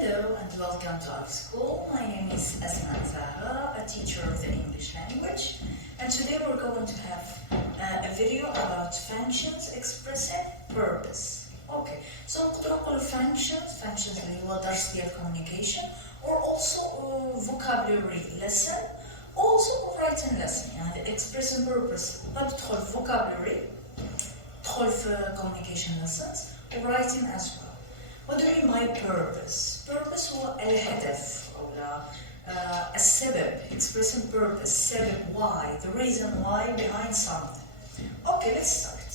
Hello and welcome to our school. My name is Asmae, a teacher of the English language, and today we're going to have a video about functions expressing purpose. Okay, so نقدر نقول functions اللي هو درس ديال communication, or also vocabulary lesson, also writing lesson. يعني the expressing purpose قد تدخل vocabulary, تدخل في communication lessons, or writing as well. What do you mean by purpose? Purpose هو الهدف أو السبب, expressing purpose, سبب, why, the reason why behind something. Okay, let's start.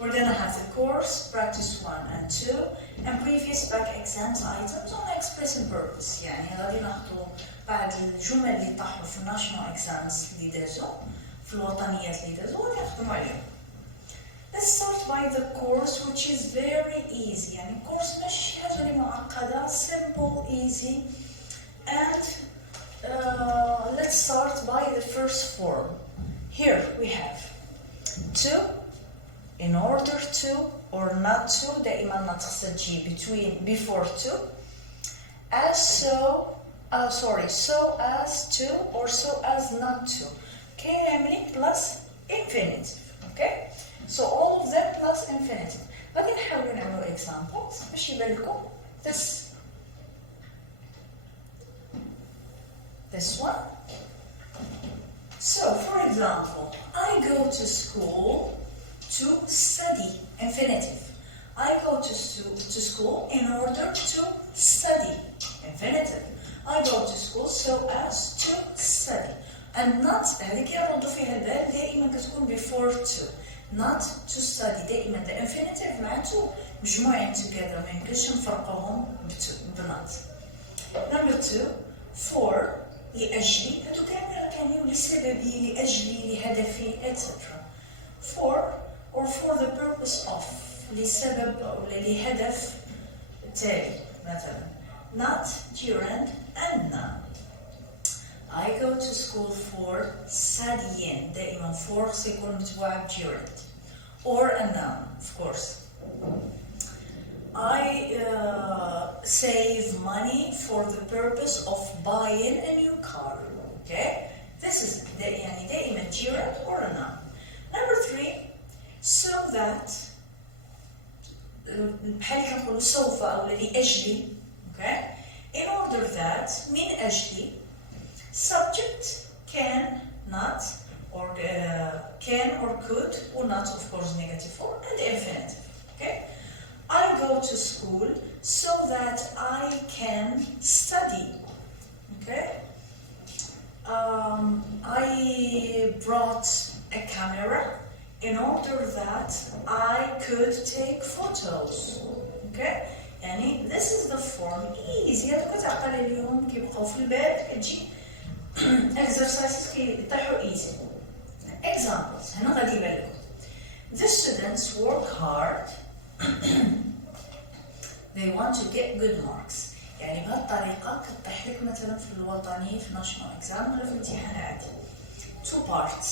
We're gonna have the course, practice 1 and 2, and previous back exams items on expressing purpose. يعني غادي ناخدو بعد الجمل اللي طاحوا في national exams اللي دازو, في الوطنيات اللي دازو, غادي نخدمو عليهم. Let's start by the course, which is very easy. يعني course ماشي حاجة اللي معقدة, simple, easy. And let's start by the first form. Here we have to, in order to, or not to, دائما ما تخصها تجي between, before to, as so, so as to, or so as not to. Okay, namely plus infinitive. Okay? So all of them plus infinitive. غادي نحاولوا نعملوا examples باش يبان لكم this one. So for example, I go to school to study, infinitive. I go to school in order to study, infinitive. I go to school so as to study. And not هذيك يردوا فيها البال دائما كتكون before to. Not to study, دائما the infinitive مع to مجموعين together, ما يمكنش نفرقوهم not. Number 2, for, لأجلي, هادو كانوا لسببي, لأجلي, لهدفي, etc. For, or for the purpose of, لسبب أو لهدف تالي مثلا. Not, gerund, and none. I go to school for studying. دائما for سيكون متبوعة gerund. Or a noun, of course. I save money for the purpose of buying a new car. Okay? This is يعني دائما gerund or a noun. Number 3, so that بحال اللي كنقولوا سوف أو لأجلي. Okay? In order that, من أجلي, subject can, not, or can or could, or not, of course, negative form, and infinitive. Okay? I go to school so that I can study. Okay? I brought a camera in order that I could take photos. Okay? يعني this is the form, easy. هادو كتعقل عليهم كيبقاو في البال كتجي exercises كيطيحوا easy. Examples, هنا غادي يبان لكم. The students work hard. They want to get good marks. يعني بهالطريقة كتطيح لك مثلا في الوطني في national exam ولا في امتحان عادي. 2 parts.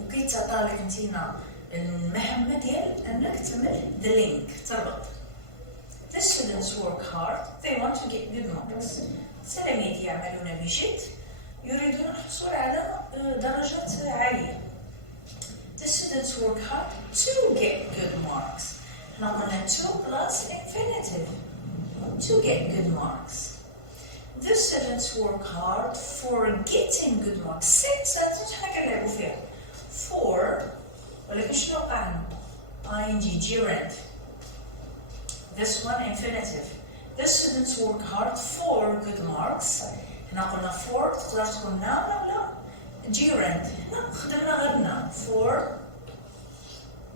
وكيتعطى لك نتينا المهمة ديال أنك تعمل the link تربط. The students work hard. They want to get good marks. التلاميذ يعملون بجد يريدون الحصول على درجات عالية. The students work hard to get good marks. احنا قلنا to plus infinitive. To get good marks. The students work hard for getting good marks. 6 sentences حنا كنلعبوا فيها. For ولكن شنو وقع عندنا؟ ing gerund. This one infinitive. The students work hard for good marks. هنا قلنا for تقدر تكون noun ولا gerund. هنا خدمنا غير noun. For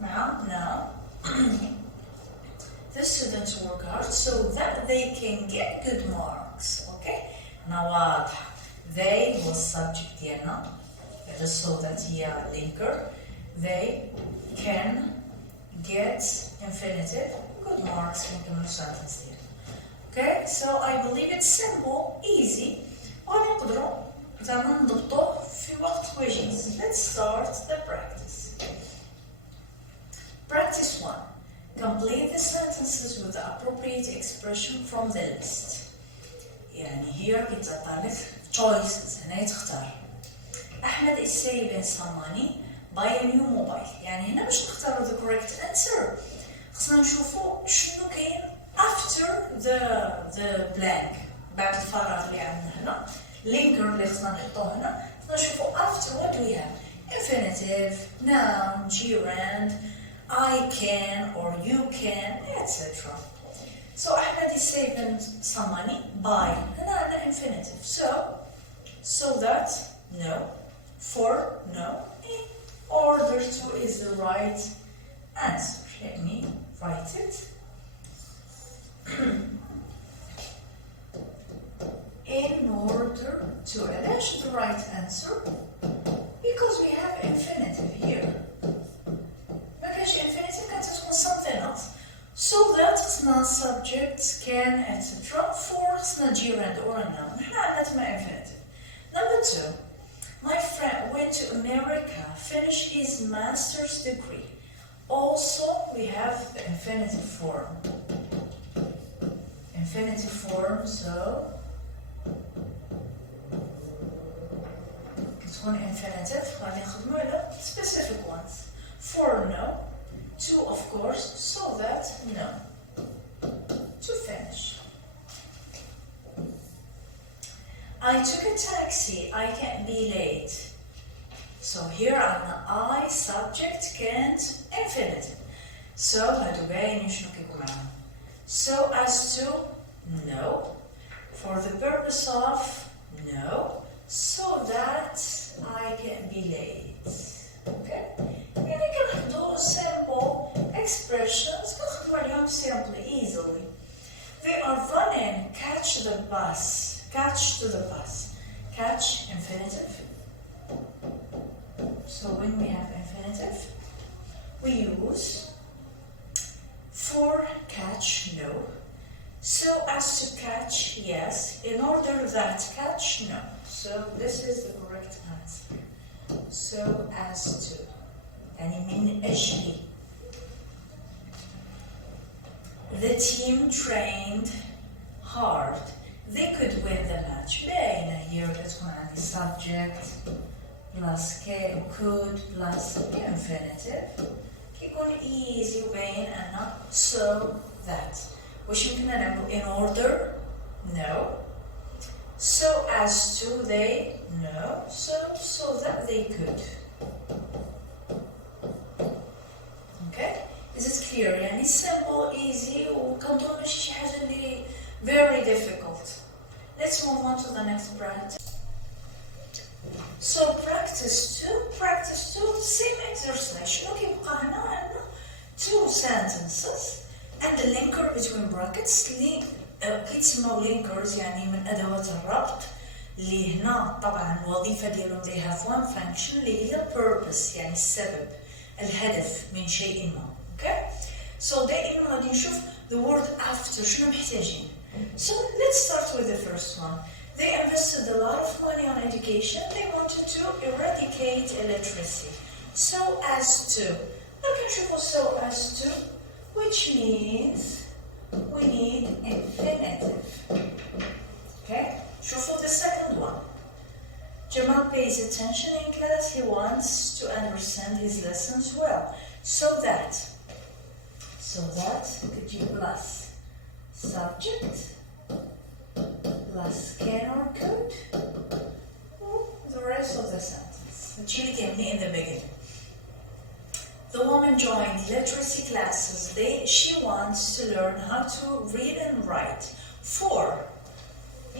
مع noun. The students work hard so that they can get good marks. Okay? هنا واضح. They هو subject ديالنا. So that هي linker. They can get infinitive good marks من sentence ديالنا. Okay, so I believe it's simple, easy, وغادي نقدروا زعما نضبطوه في وقت وجيز. Let's start the practice. Practice 1. Complete the sentences with the appropriate expression from the list. يعني here يتعطى لك choices هنا تختار. أحمد is saving some money buy a new mobile. يعني هنا باش نختاروا the correct answer خصنا نشوفوا شنو كاين after the blank بعد الفراغ اللي عندنا هنا linker اللي خصنا نحطوه هنا خصنا نشوفوا after what do we have infinitive, noun, gerund, I can or you can, etc. So Ahmed is saving some money by هنا infinitive. So that no, for no, in order to is the right answer. Let me write it. In order to, that's the right answer because we have infinitive here. ما كاينش infinitive كانت تكون something else. So that خصنا subject, can, etc. For خصنا gerund or a noun. نحنا عندنا تما infinitive. Number 2. My friend went to America, finished his master's degree. Also, we have the infinitive form. Infinitive form, so تكون infinitive غادي نخدمو على specific ones. For no, to of course, so that no. To finish. I took a taxi, I can't be late. So here I subject can't infinitive. So هادو باين شنو كيكون معاهم. So as to no, for the purpose of no, so that I can be late. Okay? يعني كنحطو simple expressions كنخدمو عليهم simply, easily. They are running, catch the bus. Catch to the bus. Catch, infinitive. So when we have infinitive, we use for catch, no. So as to catch, yes. In order that catch, no. So this is the correct answer. So as to. يعني من أجل. The team trained hard. They could win the match. باينة here كتكون عندي subject plus could plus infinitive. كيكون easy وباين أنه so that. واش يمكن نعملو in order? No. So as to they? No. So that they could. Okay? Is it clear? يعني simple, easy وكنظن ماشي شي حاجة اللي very difficult. Let's move on to the next practice. So practice 2, same exercise. شنو كيبقى هنا عندنا two sentences and the linker between brackets اللي كيتسموا linkers يعني من أدوات الربط اللي هنا طبعا الوظيفة ديالهم they have one function اللي هي purpose يعني السبب الهدف من شيء ما. Okay? So دائما غادي نشوف the word after شنو محتاجين. So let's start with the first one. They invested a lot of money on education. They wanted to eradicate illiteracy. So as to. So as to, which means we need infinitive. Okay? For the second one. Jamal pays attention in class. He wants to understand his lessons well. So that could you plus subject plus can or could, the rest of the sentence. In the beginning. The woman joined literacy classes. She wants to learn how to read and write. For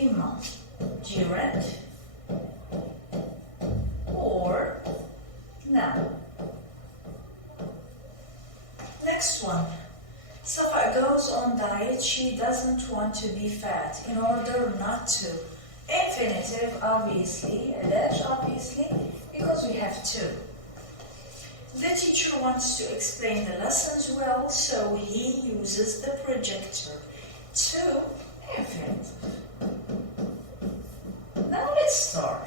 imma, gerund, or noun. Next one. Safa goes on diet. She doesn't want to be fat in order not to. Infinitive, obviously. Obviously, because we have two. The teacher wants to explain the lessons well, so he uses the projector. Two, infinitive. Now let's start.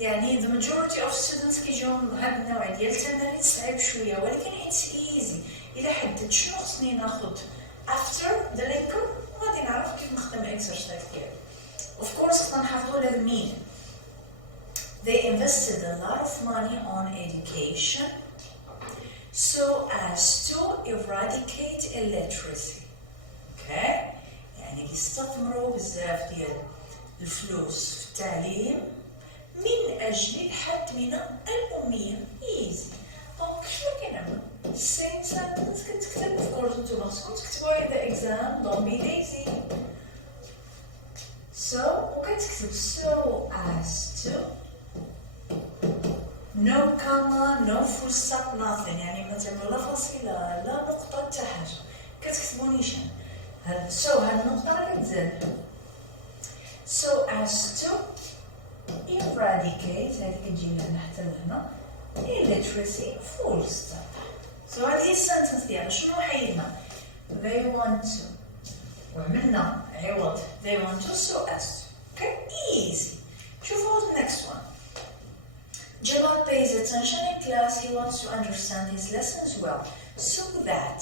يعني the majority of students كيجيو هاد النوع ديال التمارين صعيب شوية ولكن it's easy. إلا حددت شنو خصني ناخد after the lecture غادي نعرف كيف نخدم الإكسرسايز ديالي. Of course خصنا نحافظوا على المين. They invested a lot of money on education so as to eradicate illiteracy. Okay? يعني يستثمروا بزاف ديال الفلوس في التعليم من أجل الحد من الأمية. easy. دونك شنو كنعمل؟ same sentence كتكتب of course نتوما خصكم تكتبوها in the exam. Don't be lazy. So وكتكتب so as to no comma, no full stop, nothing. يعني ما تعملوا لا فاصلة لا نقطة حتى حاجة. كتكتبوا نيشان. so هالنقطة راه كتزاد. so as to eradicate هذه كتجي لنا حتى لهنا illiteracy full stop. so هذه السنتنس ديالنا شنو حيدنا؟ they want to وعملنا عوض they want to so as to. okay easy. شوفوا the next one. Jamal pays attention in class. He wants to understand his lessons well so that.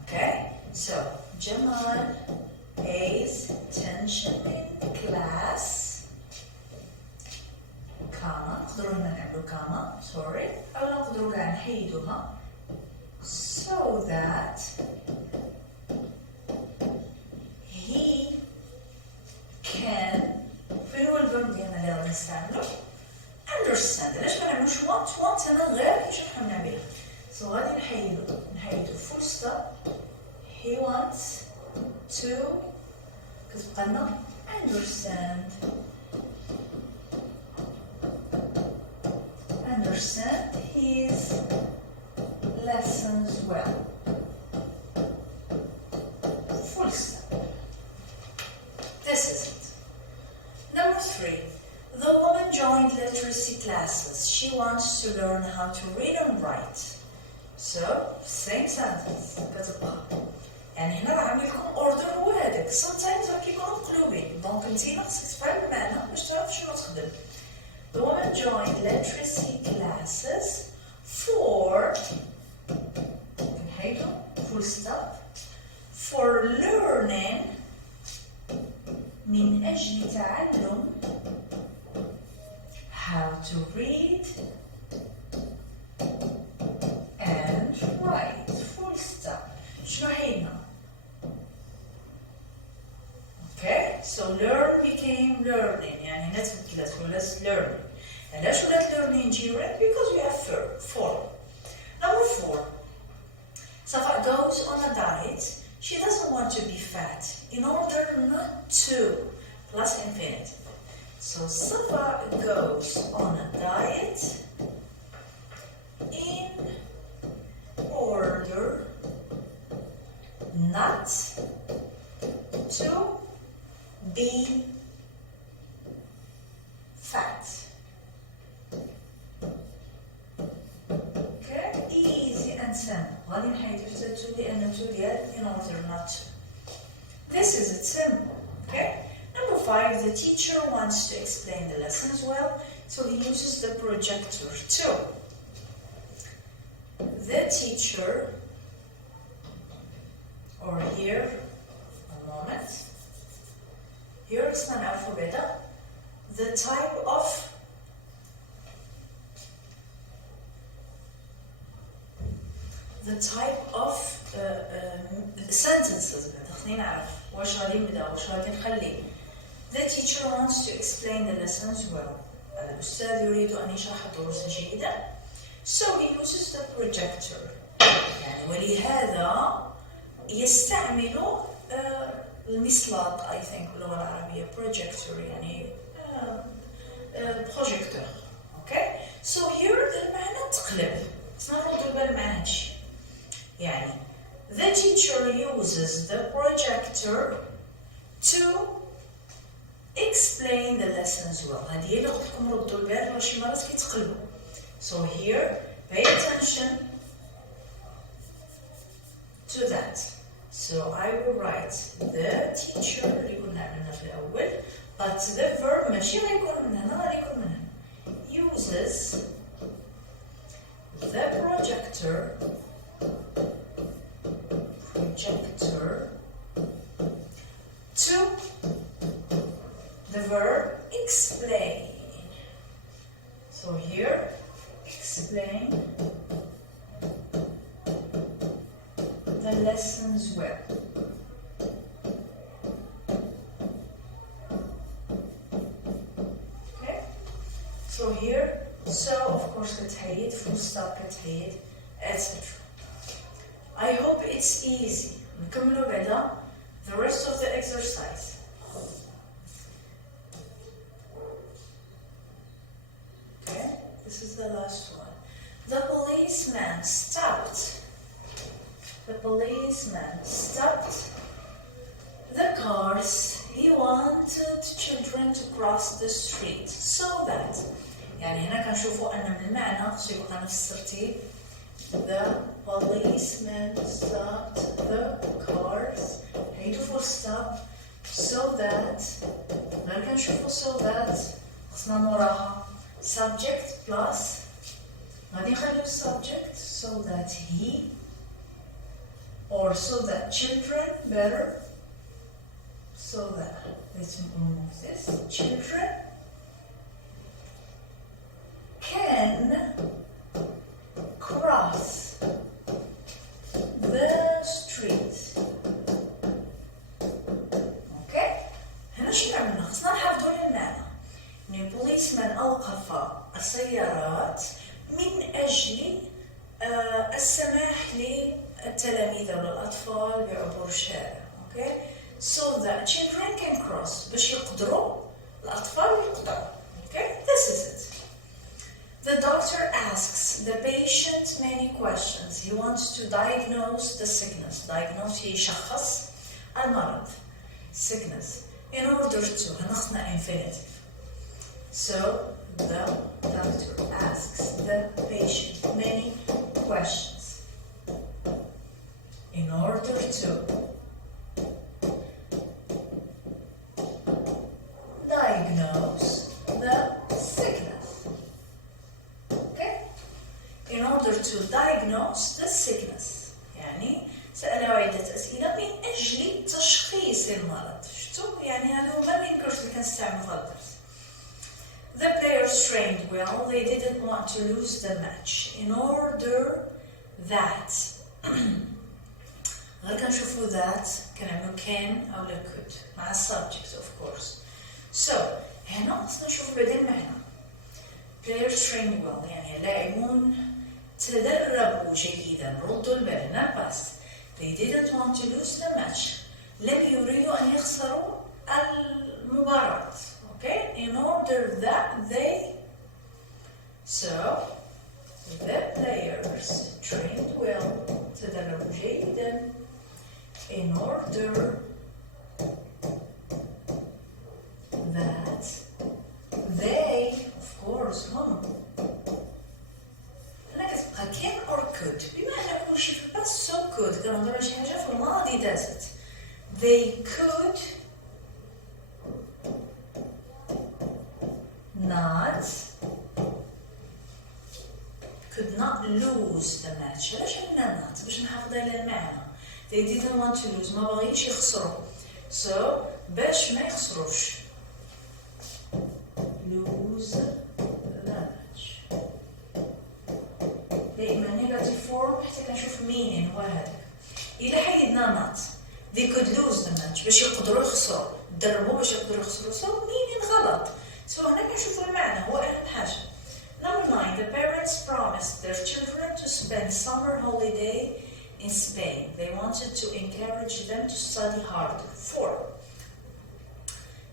Okay, so Jamal pays attention in class. Comma. نقدروا هنا نعملوا comma. Sorry. أو نقدروا كاع نحيدوها. So that he can. فين هو الفيرب ديالنا اللي غادي نستعملو؟ understand. علاش ما نعملوش want انا غير باش نفهمنا بها. so غادي نحيدو full stop. he wants to كتبقى لنا understand his lessons well. full stop. This is it. Number 3. The woman joined literacy classes. She wants to learn how to read and write. So, same sentence. كتبقى. يعني هنا راه عامل لكم اوردر هو هذاك. sometimes راه كيكونوا مقلوبين. دونك انتينا خصك تفهم المعنى باش تعرف شنو تخدم. The woman joined literacy classes for نحيدو full stop for learning من أجل تعلم how to read and write. full stop. شنو حينا؟ Okay, so learn became learning. يعني هنا تبدلت ولات learning. علاش ولات learning gerund? Because we have form. Number 4. Safa goes on a diet. She doesn't want to be fat in order not to. Plus infinitive. So Safa goes on a diet in order not to be fat. Okay, easy and simple. غادي نحيدو حتى to لأن to ديال in order not to. This is it, simple. Okay. Number 5, the teacher wants to explain the lessons well, so he uses the projector too. The teacher, or here, a moment, here it's an alphabet, the type of sentences. خلينا نعرف واش غادي نبدا واش غادي نخلي. The teacher wants to explain the lessons well. الأستاذ يريد أن يشرح الدروس جيدا. So he uses the projector. يعني ولهذا يستعمل المسلاط I think باللغة العربية projector يعني projector. Okay? So here المعنى تقلب. نردوا بال مع هادشي. يعني the teacher uses the projector to explain the lessons well. هذه هي اللي قلت لكم ردوا البال راه شي مرات كيتقلبوا. So here pay attention to that. So I will write the teacher اللي كنا عملنا في الأول, but the verb ماشي غيكون من هنا غيكون من هنا. Uses the projector lessons well. Okay? So here, so of course كتهيد, full stop كتهيد, etc. I hope it's easy. نكملوا بعدا the rest of the exercise. Okay, this is the last one. The policeman stopped. The policeman stopped the cars. He wanted children to cross the street so that. يعني هنا كنشوفوا أن من المعنى سيبقى نفس الترتيب. The policeman stopped the cars. هيدو full stop so that. غير كنشوفوا so that خصنا موراها subject plus غادي نخليو subject so that he or so that children better so that let's remove this children can cross the street. Okay? هنا شنو عملنا؟ خصنا نحافظوا على المعنى. إن policeman أوقف السيارات من أجل السماح للتلاميذ أو الأطفال بعبور الشارع. Okay? So that children can cross. باش يقدروا الأطفال يقدروا. Okay? This is it. The doctor asks the patient many questions. He wants to diagnose the sickness. Diagnose يشخص المرض. Sickness. In order to هنخصنا infinitive. So the doctor asks the patient many questions in order to diagnose the sickness. Okay? In order to diagnose the sickness. يعني سأله عدة أسئلة من أجل تشخيص المرض. شفتوا؟ يعني هذا هو ما بينكرش اللي كنستعمل في الدرس. The players trained well. They didn't want to lose the match. In order that غير كنشوفوا that كنعملو can أو لا could مع subject of course. So هنا خصنا نشوفو بعدا المعنى. Players trained well يعني لاعبون تدربوا جيدا. ردوا البال past. They didn't want to lose the match. لم يريدوا أن يخسروا المباراة. Okay, in order that they, so the players trained well, تدربوا جيدا, in order that they, of course, هم. هنا كتبقى can or could, بمعنى كل شيء في الباس so could, كنهضروا على شي حاجة في الماضي دازت. They could could not lose the match. علاش عندنا not باش نحافظ على المعنى. They didn't want to lose. ما بغيوش يخسروا. So باش ما يخسروش. Lose the match. دائما negative form حتى كنشوف meaning هو هذاك. إلا حيدنا not they could lose the match باش يقدروا يخسروا. دربوا باش يقدروا يخسروا. So meaning غلط. So هنا كنشوفوا المعنى هو أهم حاجة. Number 9, the parents promised their children to spend summer holiday in Spain. They wanted to encourage them to study harder. 4.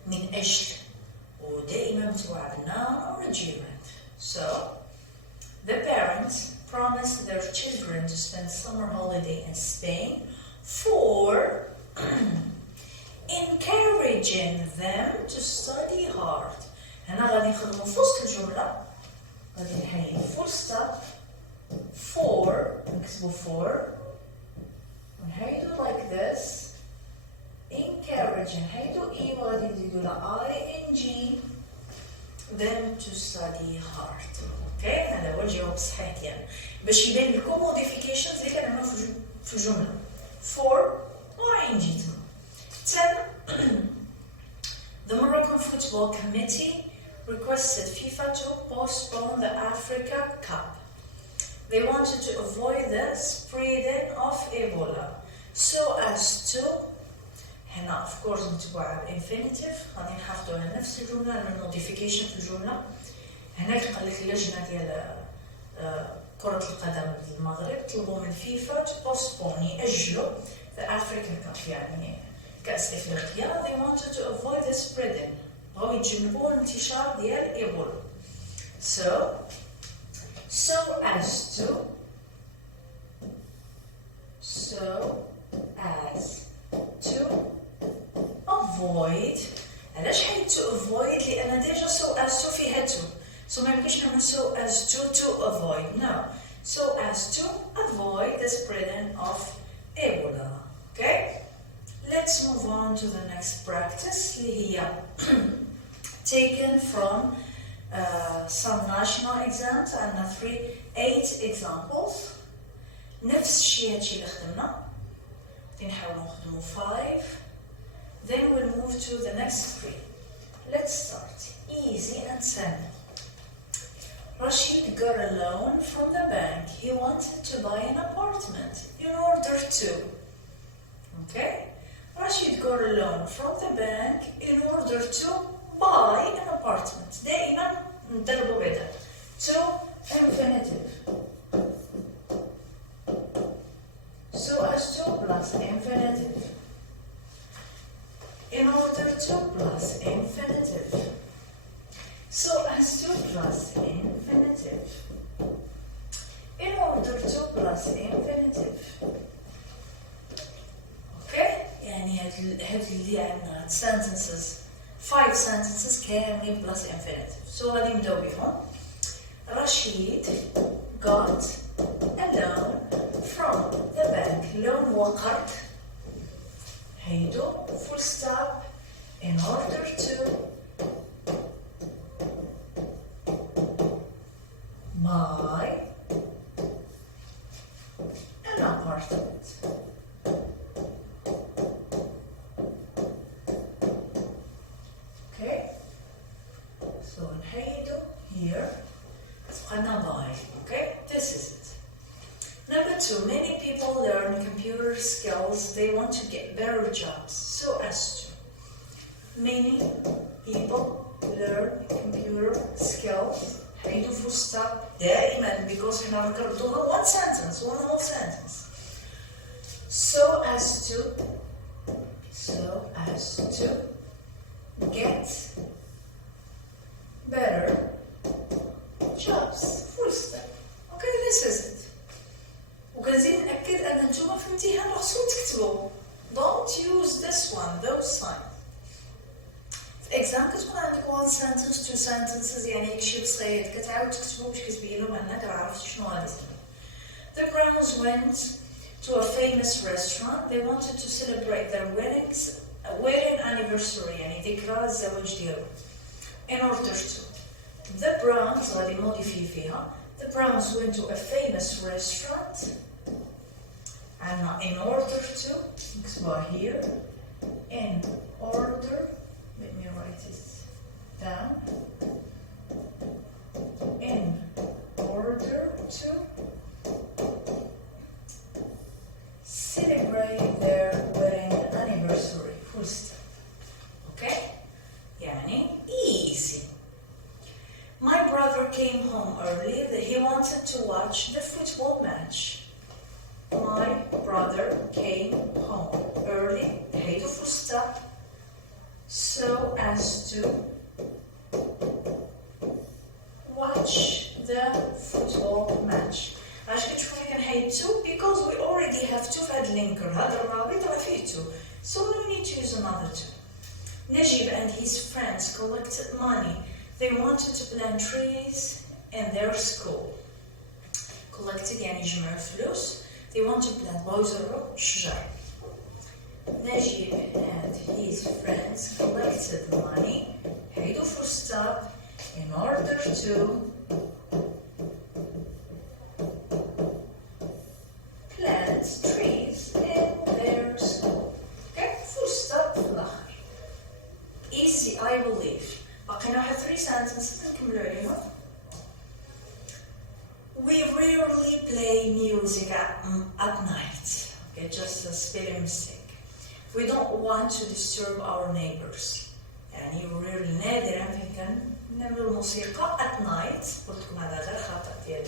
من أجل ودائما متوعد noun or a gerund. So the parents promised their children to spend summer holiday in Spain for encouraging them to study hard. هنا غادي نخدمو في وسط الجملة غادي نحيد full stop for نكتبو for ونحيدو like this encourage نحيدو e وغادي نزيدو لها ing them to study hard. اوكي هذا هو الجواب الصحيح ديالنا باش يبان لكم modifications اللي كنعملو في الجملة for و ing تما. 10 The Moroccan Football Committee requested FIFA to postpone the Africa Cup. They wanted to avoid the spreading of Ebola. so as to. هنا of course نتبع infinitive غادي نحافظوا على نفس الجملة نعمل modification في الجملة. هنا قال لك اللجنة ديال كرة القدم المغرب طلبوا من فيفا postpone يأجلوا the African Cup يعني كأس إفريقيا. They wanted to avoid the spreading بغاو يتجنبوا الانتشار ديال إيبولا. So as to avoid. علاش حيت to avoid؟ لأن ديجا so as to فيها to. So ما يمكنش نعمل so as to avoid. No. So as to avoid the spreading of Ebola. Okay? Let's move on to the next practice اللي هي taken from some national exams and 8 examples. نفس الشيء هادشي اللي خدمنا. نحاولوا نخدموا 5. Then we'll move to the next 3. Let's start. Easy and simple. Rashid got a loan from the bank. He wanted to buy an apartment in order to. Okay? Rashid got a loan from the bank in order to buy an apartment. دائما ندربوا بعدا. To infinitive. So as to plus infinitive. In order to plus infinitive. So as to plus infinitive. In order to plus infinitive. Okay? يعني هاد اللي عندنا sentences 5 sentences كاملين plus infinitive. So غادي نبداو بهم. Rashid got a loan from the bank. Loan وقرض. هيدو full stop in order to buy an apartment. Okay? So هيدو here تبقى buy. Okay? This is it. Number 2, many people learn computer skills. They want to get better jobs. So as to. Many people learn computer skills. هيدو full stop دائما because هنا نكرروا one sentence, one whole sentence. So as to get better jobs. Full stop. Okay, this is it. وكنزيد نأكد أن نتوما في الامتحان خصكم تكتبوا. Don't use this one, those signs. في exam كتكون عندك one sentence, 2 sentences يعني يكشي بصغير كتعاود تكتبو باش كتبين لهم أنك عرفتي شنو غادي تكتب. The Browns went to a famous restaurant. They wanted to celebrate their wedding anniversary يعني ذكرى الزواج ديالهم. In order to. The Browns غادي نموديفي فيها. The Browns went to a famous restaurant and in order to, here, in order, let me write it down, in order to celebrate their wedding anniversary, full stop. Okay? Yani, easy. My brother came home early. He wanted to watch the football match. My brother came home early. هيدو full stop. So as to watch the football match. علاش كتشوفوا لي كنحيد to because we already have to في هاد اللينكر. هذا الرابط راه فيه to. So we need to use another to. Najib and his friends collected money. They wanted to plant trees in their school. Collected يعني جمع فلوس. They want to plant بغاو يزرعوا شجر. Najib and his friends collected money. هيدو full stop in order to plant trees in their school. Okay, full stop في الآخر. Easy, I believe. باقينا واحد 3 sentences نكملوا عليهم. We rarely play music at night. Okay, just a spelling really mistake. We don't want to disturb our neighbors. يعني really نادرا فين كان نعملوا الموسيقى at night. قلت لكم هذا غير خطأ ديال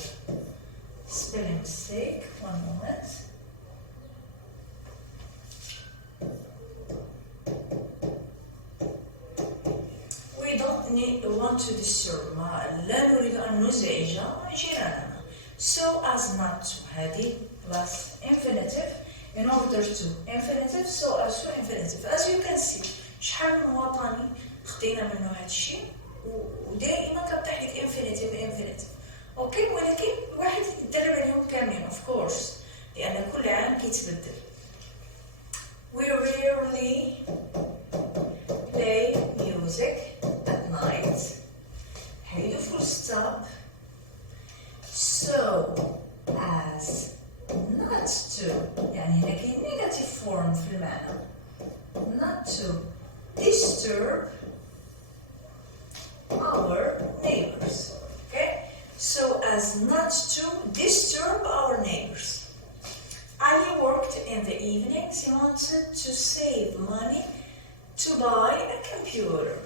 spelling mistake. One moment. We don't want to disturb. لا نريد أن نزعج جيراننا. So as not to. هذه plus infinitive in order to. Infinitive so as to infinitive. As you can see شحال من وطني خدينا منه هذا الشيء ودائما كطيح لك infinitive. اوكي ولكن الواحد يتدرب عليهم كاملين of course لأن كل عام كيتبدل. We rarely play music at night. هيدو full stop. So as not to يعني هنا كاين negative form في المعنى. Not to disturb our neighbors. Okay? So as not to disturb our neighbors. Ali worked in the evenings. He wanted to save money to buy a computer.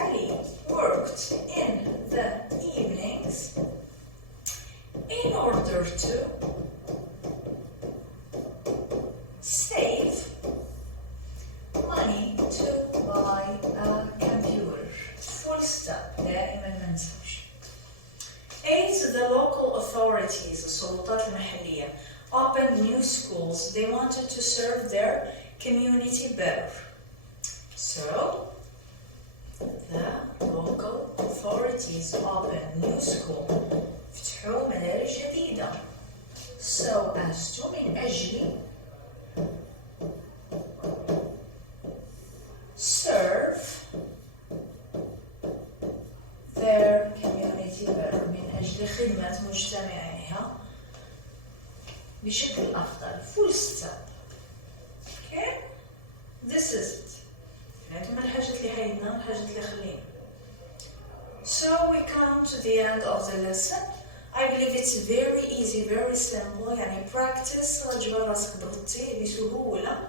Ali worked in the evenings in order to save money to buy a computer. Full stop. دائما ما ننساوش. 8. The local authorities, السلطات المحلية, opened new schools. They wanted to serve their community better. So, the local authorities opened new school. فتحوا مدارس جديدة. So as to من أجل serve their community better من أجل خدمة مجتمعها بشكل أفضل. Full stop. Okay? This is it. هذوما الحاجات اللي حيدنا الحاجات اللي خلينا. So we come to the end of the lesson. I believe it's very easy, very simple. يعني practice غتجبر راسك ضغطي بسهولة.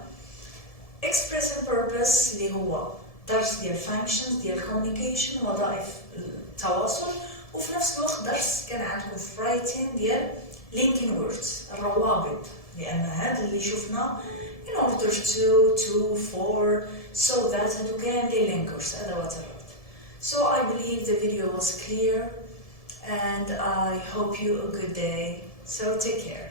Express and purpose اللي هو درس ديال functions ديال communication وظائف التواصل وفي نفس الوقت درس كان عندكم في writing ديال linking words الروابط لأن هذا اللي شفنا in order to, for, so that هادو كان لي linkers أدوات الربط. So I believe the video was clear and I hope you a good day. So take care.